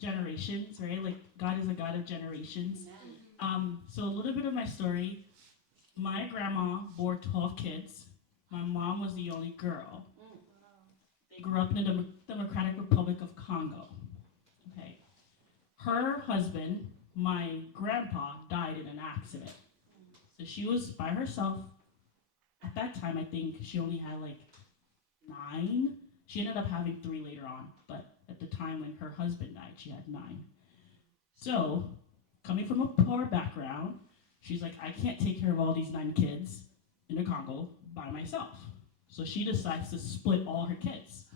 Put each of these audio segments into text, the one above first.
generations, right? Like God is a God of generations. Amen. So a little bit of my story. My grandma bore 12 kids. My mom was the only girl. Mm. They grew up in the Democratic Republic of Congo. Okay. Her husband, my grandpa, died in an accident. So she was by herself. At that time, I think she only had like 9. She ended up having 3 later on, but at the time when her husband died, she had 9. So, coming from a poor background, she's like, I can't take care of all these 9 kids in the Congo by myself. So she decides to split all her kids.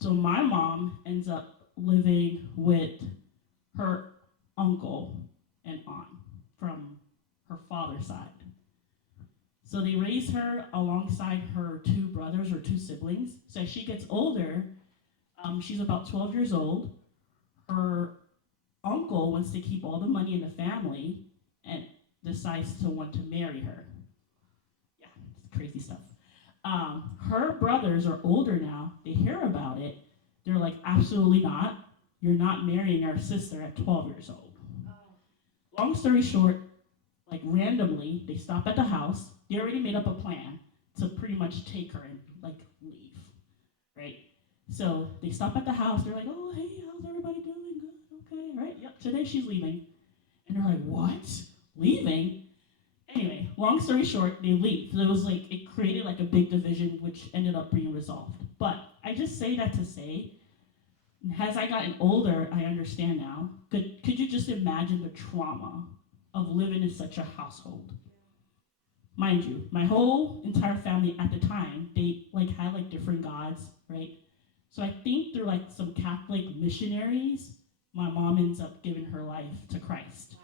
So my mom ends up living with her uncle and aunt from her father's side. So they raise her alongside her 2 brothers or 2 siblings. So as she gets older, she's about 12 years old. Her uncle wants to keep all the money in the family and decides to want to marry her. Yeah, it's crazy stuff. Her brothers are older now. They hear about it. They're like, absolutely not. You're not marrying our sister at 12 years old. Long story short, like randomly, they stop at the house. They already made up a plan to pretty much take her and like leave, right? So they stop at the house. They're like, "Oh, hey, how's everybody doing? Good, okay, right? Yep, today she's leaving." And they're like, "What? Leaving?" Anyway, long story short, they leave. So it was like it created like a big division, which ended up being resolved. But I just say that to say, as I gotten older, I understand now. Could you just imagine the trauma of living in such a household? Mind you, my whole entire family at the time, they like had like different gods, right? So I think through like some Catholic missionaries, my mom ends up giving her life to Christ.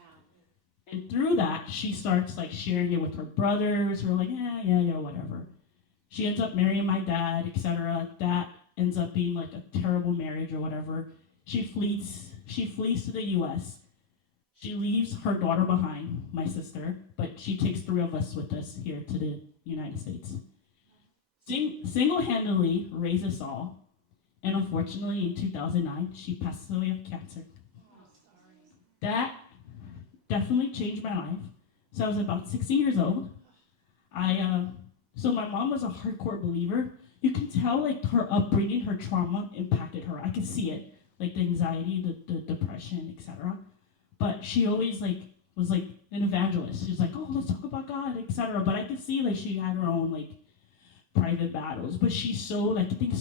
And through that, she starts like sharing it with her brothers who are like, yeah, yeah, yeah, whatever. She ends up marrying my dad, etc. That ends up being like a terrible marriage or whatever. She flees to the US. She leaves her daughter behind, my sister, but she takes 3 of us with us here to the United States. Single-handedly raised us all, and unfortunately in 2009, she passed away of cancer. That definitely changed my life. So I was about 16 years old. So my mom was a hardcore believer. You can tell like her upbringing, her trauma impacted her. I could see it, like the anxiety, the depression, etc. But she always like was like an evangelist. She was like, oh, let's talk about God, etc. But I could see like she had her own like private battles. But she sowed, like I think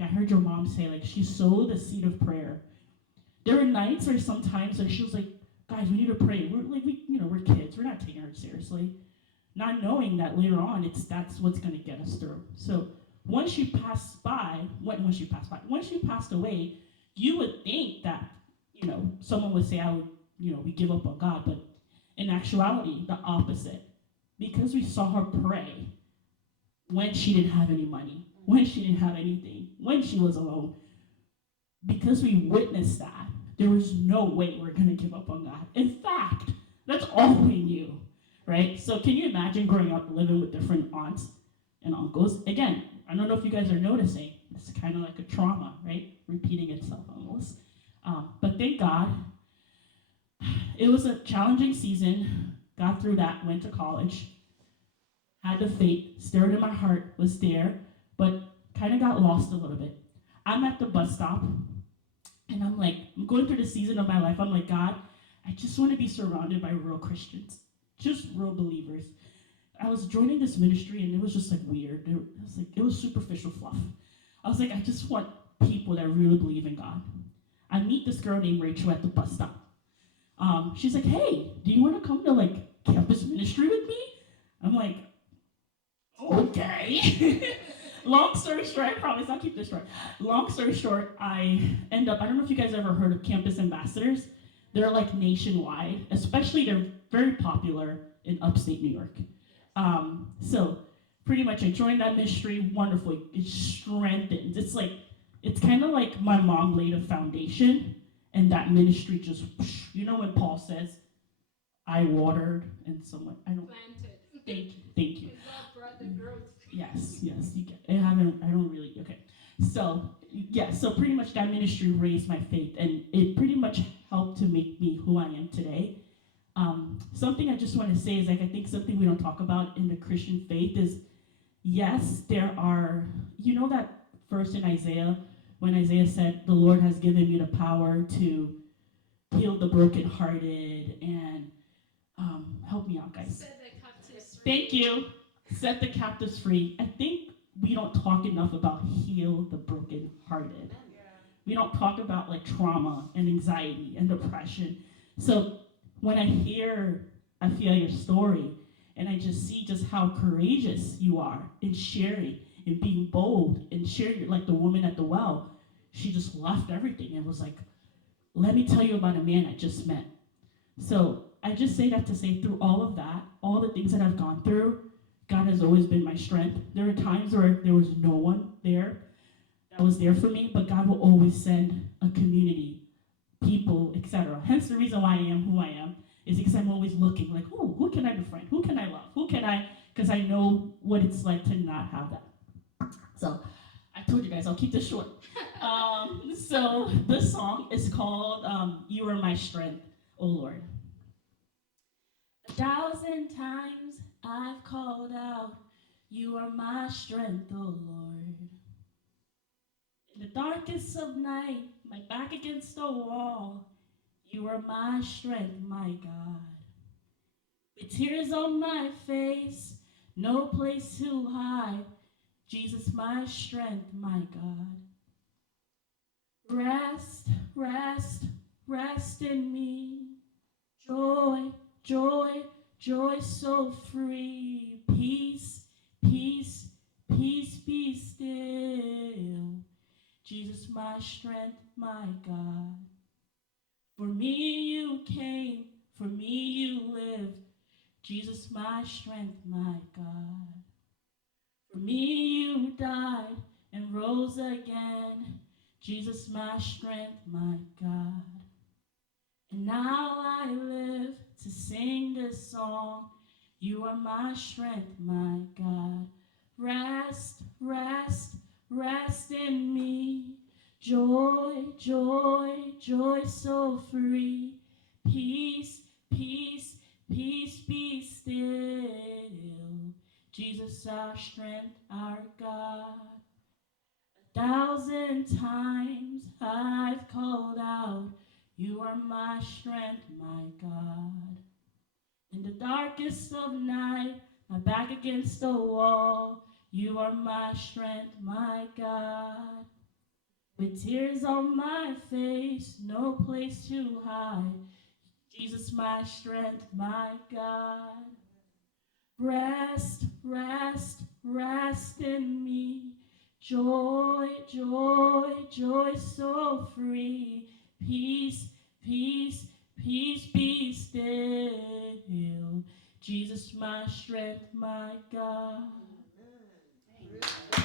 I heard your mom say like she sowed the seed of prayer. There were nights or sometimes that she was like, guys, we need to pray. We're like we're kids. We're not taking her seriously, not knowing that later on that's what's going to get us through. So once she passed by, once she passed away, you would think that someone would say, I would, we give up on God, but in actuality, the opposite, because we saw her pray when she didn't have any money, when she didn't have anything, when she was alone, because we witnessed that, there was no way we're going to give up on God. In fact, that's all we knew, right? So can you imagine growing up living with different aunts and uncles? Again, I don't know if you guys are noticing, it's kind of like a trauma, right? Repeating itself almost. But thank God, it was a challenging season. Got through that, went to college, had the faith, stirred in my heart, was there, but kind of got lost a little bit. I'm at the bus stop, and I'm going through the season of my life. I'm like, God, I just want to be surrounded by real Christians, just real believers. I was joining this ministry, and it was just like weird. It was superficial fluff. I was like, I just want people that really believe in God. I meet this girl named Rachel at the bus stop. She's like, hey, do you want to come to like campus ministry with me? I'm like, okay. Long story short, I promise I'll keep this short. Long story short, I don't know if you guys ever heard of campus ambassadors. They're like nationwide, especially they're very popular in upstate New York. So pretty much I joined that ministry, wonderful. It strengthens. It's kind of like my mom laid a foundation and that ministry just, when Paul says, I watered and someone, I don't, Planted. thank you. And God brought the growth. Yes, you get. I don't really. Okay, so yeah, so pretty much that ministry raised my faith, and it pretty much helped to make me who I am today. Something I just want to say is like I think something we don't talk about in the Christian faith is yes, there are, you know, that verse in Isaiah when Isaiah said, "The Lord has given me the power to heal the brokenhearted and help me out, guys." Set the captives free. Thank you. Set the captives free. I think we don't talk enough about heal the brokenhearted. We don't talk about like trauma and anxiety and depression. So when I feel your story, and I just see just how courageous you are in sharing and being bold and sharing, like the woman at the well. She just left everything and was like, "Let me tell you about a man I just met." So I just say that to say through all of that, all the things that I've gone through, God has always been my strength. There are times where there was no one there that was there for me, but God will always send a community, people, etc. Hence the reason why I am who I am is because I'm always looking like, oh, who can I befriend? Who can I love? Who can I? Because I know what it's like to not have that. So I told you guys I'll keep this short. So this song is called "You Are My Strength, O Lord." 1,000 times I've called out, "You are my strength, O Lord." In the darkest of night, my back against the wall, you are my strength, my God. With tears on my face, no place to hide, Jesus, my strength, my God. Rest, rest, rest in me. Joy, joy, joy so free. Peace, peace, peace be still. Jesus, my strength, my God. For me you came, for me you lived. Jesus, my strength, my God. For me you died and rose again. Jesus, my strength, my God. And now I live to sing this song. You are my strength, my God. Rest, rest, rest in me. Joy, joy, joy so free. Peace, peace, peace be still. Jesus, our strength, our God. 1,000 times I've called out, you are my strength, my God. In the darkest of night, my back against the wall, you are my strength, my God. With tears on my face, no place to hide, Jesus, my strength, my God. Rest, rest, rest in me. Joy, joy, joy so free. Peace, peace, peace be still. Jesus, my strength, my God. Amen.